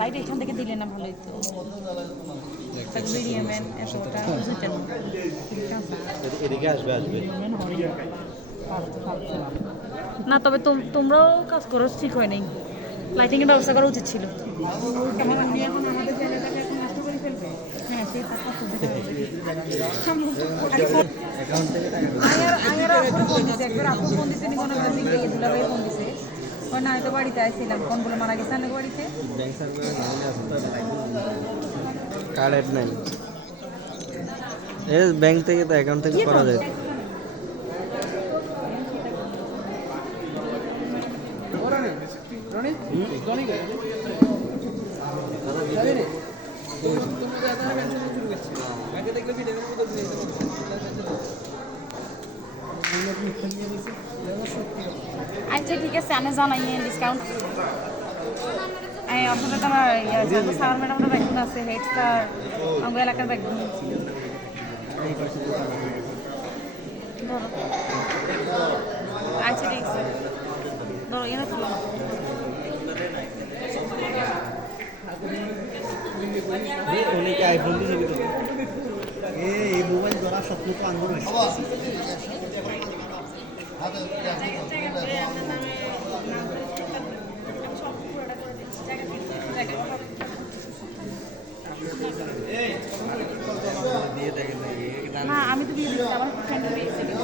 light এখান থেকে দিলে না ভালোই তো মিডিয়ামেন এতটা এদিকে আসবে আসবে না তবে তোমরাও কাজ করো ঠিক হয় নাই লাইটিংয়ের ব্যবস্থা করা উচিত ছিল হ্যাঁ সেই টাকা তো ফোন দিছে নি কোনো দুলাভাই ফোন দিছে ওই না হয়তো বাড়িতে আসছিলাম কোন বলে মারা গেছে অনেক বাড়িতে কার্ড নাই এই ব্যাংক থেকে তো অ্যাকাউন্ট থেকে করা যায় আচ্ছা ঠিক আছে আমি জানাই ডিসকাউন্ট এই অর্থাৎ আমার সার ম্যাডামের ব্যাগগুলো আছে হেড স্যার আমার এলাকার ব্যাগগুলো আচ্ছা ঠিক আছে ধরো এনে তুলো অনেকে আইফোন দিয়ে ছবি তোলে এই মোবাইল ধরা স্বপ্ন তো আন্দোলন না আমি তো দিয়ে দিচ্ছি আমার ফ্রেন্ড পেয়েছি